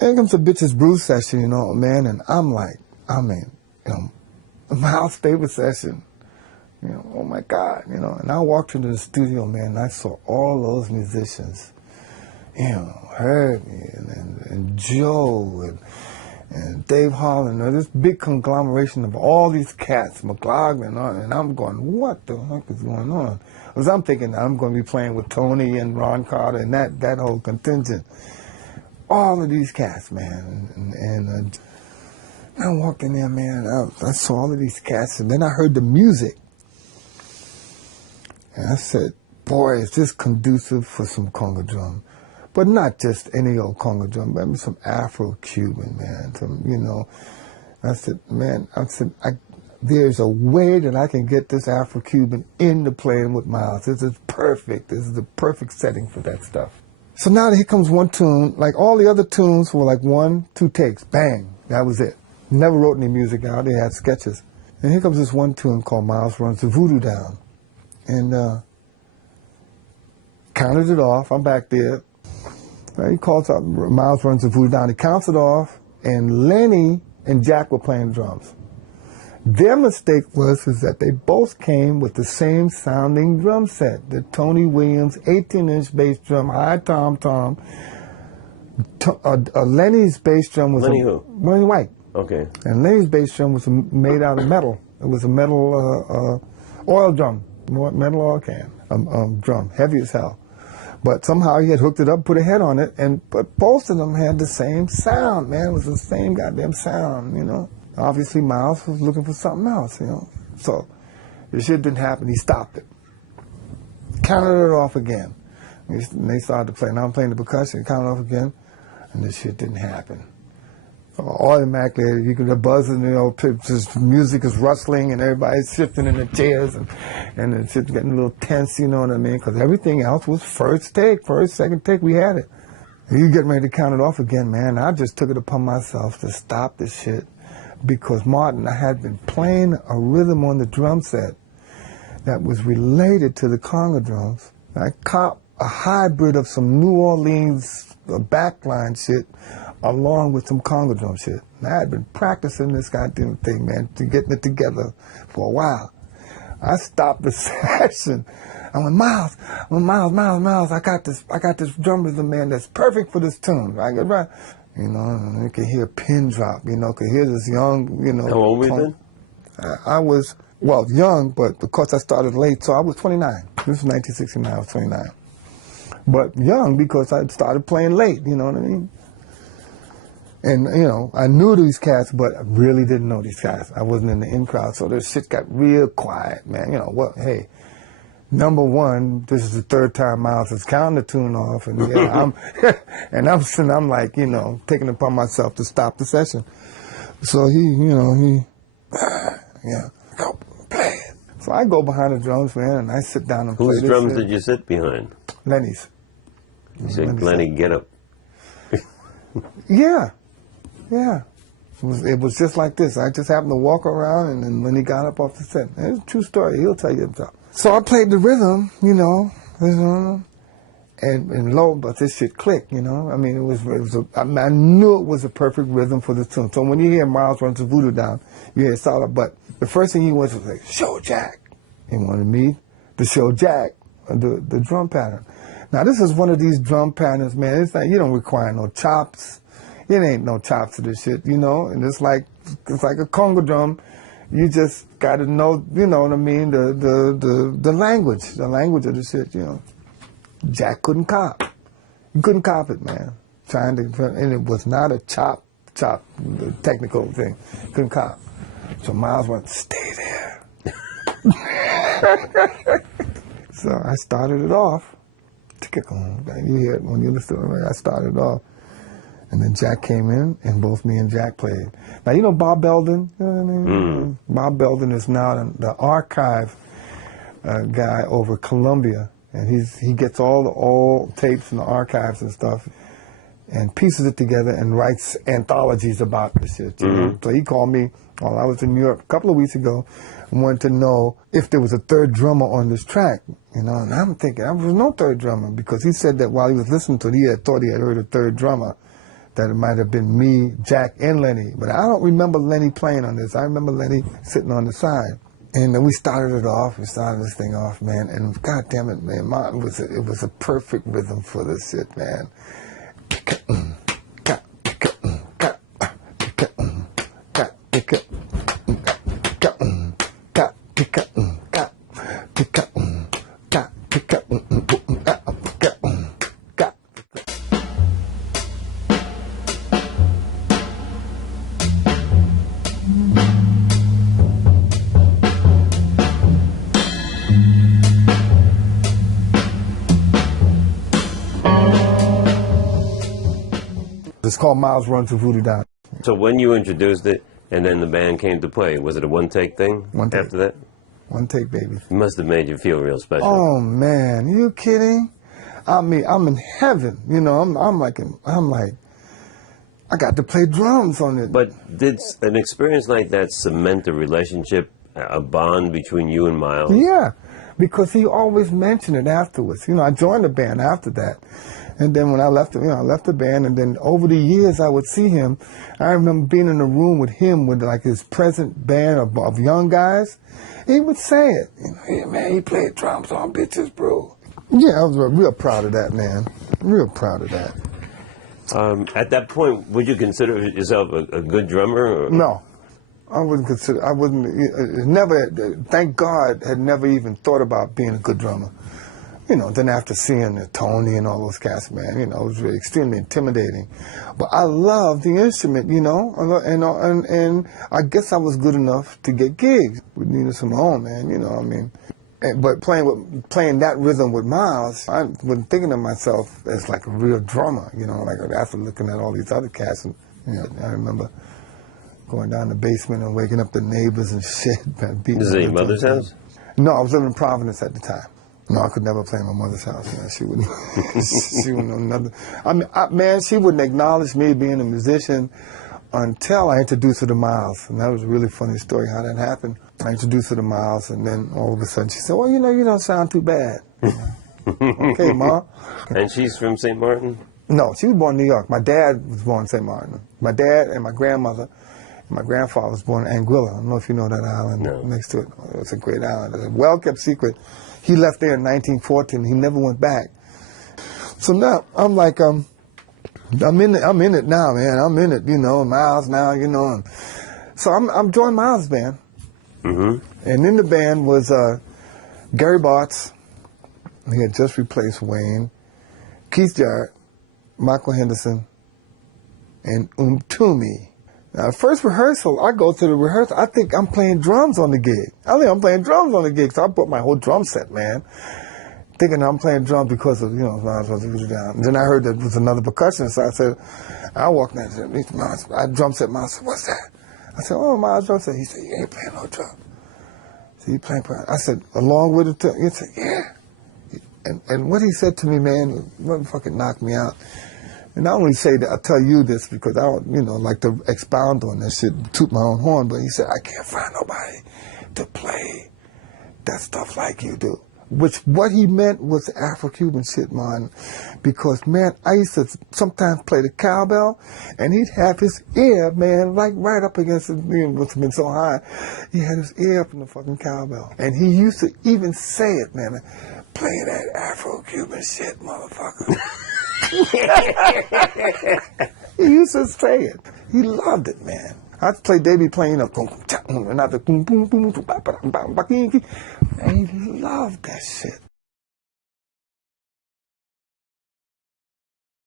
here comes a Bitches Brew session, you know, man, and I'm like, I mean, you know, Miles' favorite session. You know, oh my God, you know. And I walked into the studio, man, and I saw all those musicians, you know, Herbie and Joe and Dave Holland, this big conglomeration of all these cats, McLaughlin, and I'm going, what the heck is going on? Because I'm thinking I'm going to be playing with Tony and Ron Carter and that whole contingent. All of these cats, man, and I walked in there, man, I saw all of these cats, and then I heard the music. And I said, boy, is this conducive for some conga drum. But not just any old conga drum, but I mean some Afro-Cuban, man. Some, you know, I said, man, there's a way that I can get this Afro-Cuban into playing with Miles. This is perfect. This is the perfect setting for that stuff. So now here comes one tune. Like all the other tunes were like 1, 2 takes. Bang. That was it. Never wrote any music out. They had sketches. And here comes this one tune called Miles Runs the Voodoo Down. And counted it off. I'm back there. He calls out Miles Runs the Voodoo Down. He counts it off, and Lenny and Jack were playing drums. Their mistake was that they both came with the same sounding drum set. The Tony Williams 18-inch bass drum, high tom-tom. Lenny's bass drum was Lenny who? Lenny White. Okay. And Lenny's bass drum was made out of metal. It was a metal oil drum, metal oil can drum, heavy as hell. But somehow he had hooked it up, put a head on it, but both of them had the same sound, man. It was the same goddamn sound, you know. Obviously, Miles was looking for something else, you know. So the shit didn't happen. He stopped it. Counted it off again. And they started to play. Now I'm playing the percussion. Counted it off again, and this shit didn't happen. Automatically, you can the buzzing, you know, just music is rustling and everybody's shifting in the chairs and it's just getting a little tense, you know what I mean? Because everything else was first take, second take, we had it. You getting ready to count it off again, man. I just took it upon myself to stop this shit because Martin, I had been playing a rhythm on the drum set that was related to the conga drums. I caught a hybrid of some New Orleans backline shit along with some conga drum shit. And I had been practicing this goddamn thing, man, to getting it together for a while. I stopped the session. I went, Miles, I got this drum rhythm, man, that's perfect for this tune. I go, right. You know, and you can hear a pin drop, you know, could hear this young, you know. How old were you then? I was, well, young, but because I started late, so I was 29. This was 1969, I was 29. But young because I started playing late, you know what I mean? And, you know, I knew these cats, but I really didn't know these guys. I wasn't in the in crowd, so this shit got real quiet, man. You know, well, hey, number one, this is the third time Miles has counted the tune off, and yeah, I'm like, you know, taking it upon myself to stop the session. So yeah, go play it. So I go behind the drums, man, and I sit down and play this. Whose drums did you sit behind? Lenny's. You said, Lenny, get up. Yeah. It was just like this. I just happened to walk around, and then when he got up off the set, it's a true story. He'll tell you himself. So I played the rhythm, you know, and lo, but this shit clicked, you know. I mean, I knew it was a perfect rhythm for the tune. So when you hear Miles Runs the Voodoo Down, you hear solid. But the first thing he was like, show Jack. He wanted me to show Jack the drum pattern. Now this is one of these drum patterns, man. It's like you don't require no chops. It ain't no chops to this shit, you know. And it's like a conga drum. You just got to know, you know what I mean, the language of the shit, you know. Jack couldn't cop. He couldn't cop it, man. And it was not a chop, the technical thing. Couldn't cop. So Miles went, stay there. So I started it off. You hear it when you listen to it. I started off. And then Jack came in, and both me and Jack played. Now, you know Bob Belden? You know what I mean? Mm. Bob Belden is now the archive guy over Columbia. And he gets all the old tapes and the archives and stuff and pieces it together and writes anthologies about the shit. You know? So he called me while I was in New York a couple of weeks ago and wanted to know if there was a third drummer on this track. You know, and I'm thinking, there was no third drummer because he said that while he was listening to it, thought he had heard a third drummer. that it might have been me, Jack, and Lenny. But I don't remember Lenny playing on this. I remember Lenny sitting on the side. And then we started it off. We started this thing off, man. And God damn it, man, it was a perfect rhythm for this shit, man. It's called Miles Run to Voodoo Down. So when you introduced it, and then the band came to play, was it a one-take thing? One take. After that? One take, baby. It must have made you feel real special. Oh man, you kidding? I mean, I'm in heaven. You know, I'm like, I got to play drums on it. But did an experience like that cement a relationship, a bond between you and Miles? Yeah, because he always mentioned it afterwards. You know, I joined the band after that. And then when I left, I left the band, and then over the years I would see him. I remember being in a room with him with like his present band of young guys. He would say it, hey man, he played drums on Bitches Brew. Yeah, I was real proud of that, man. Real proud of that. At that point, would you consider yourself a good drummer? Or? No, I wouldn't consider. I wouldn't. Never. Thank God, had never even thought about being a good drummer. You know, then after seeing Tony and all those cats, man, it was really extremely intimidating. But I loved the instrument, and I guess I was good enough to get gigs with Nina Simone, man, But playing that rhythm with Miles, I wasn't thinking of myself as like a real drummer, like after looking at all these other cats. And, I remember going down the basement and waking up the neighbors and shit. Is it your mother's house? No, I was living in Providence at the time. No, I could never play in my mother's house. Man. She wouldn't. She wouldn't know nothing. I mean, she wouldn't acknowledge me being a musician until I introduced her to Miles, and that was a really funny story how that happened. I introduced her to Miles, and then all of a sudden she said, "Well, you don't sound too bad." Okay, Ma. And she's from St. Martin? No, she was born in New York. My dad was born in St. Martin. My dad and my grandmother. My grandfather was born in Anguilla. I don't know if you know that island next to it. It's a great island. It's a well-kept secret. He left there in 1914. He never went back. So now I'm like, I'm in it now, man. I'm in it, Miles now, And so I'm joining Miles' band. Mm-hmm. And in the band was Gary Bartz. He had just replaced Wayne, Keith Jarrett, Michael Henderson, and Toomey. Now, first rehearsal, I go to the rehearsal. I think I'm playing drums on the gig. So I brought my whole drum set, man, thinking I'm playing drums because of, Miles was down. And then I heard there was another percussionist. So I said, I walked down to Miles. I drum set. Miles said, "What's that?" I said, "Oh, Miles drum set." He said, "You ain't playing no drum." So you playing? I said, "Along with it too?" He said, "Yeah." And what he said to me, man, motherfucking knocked me out. And I only say that, I tell you this because I don't, like to expound on that shit, toot my own horn, but he said, "I can't find nobody to play that stuff like you do." Which, what he meant was Afro-Cuban shit, man. Because, man, I used to sometimes play the cowbell, and he'd have his ear, man, like right up against it, which had been so high. He had his ear up in the fucking cowbell. And he used to even say it, man, "Play that Afro-Cuban shit, motherfucker." He used to say it. He loved it, man. I'd play, they be playing up, and I'd and he loved that shit.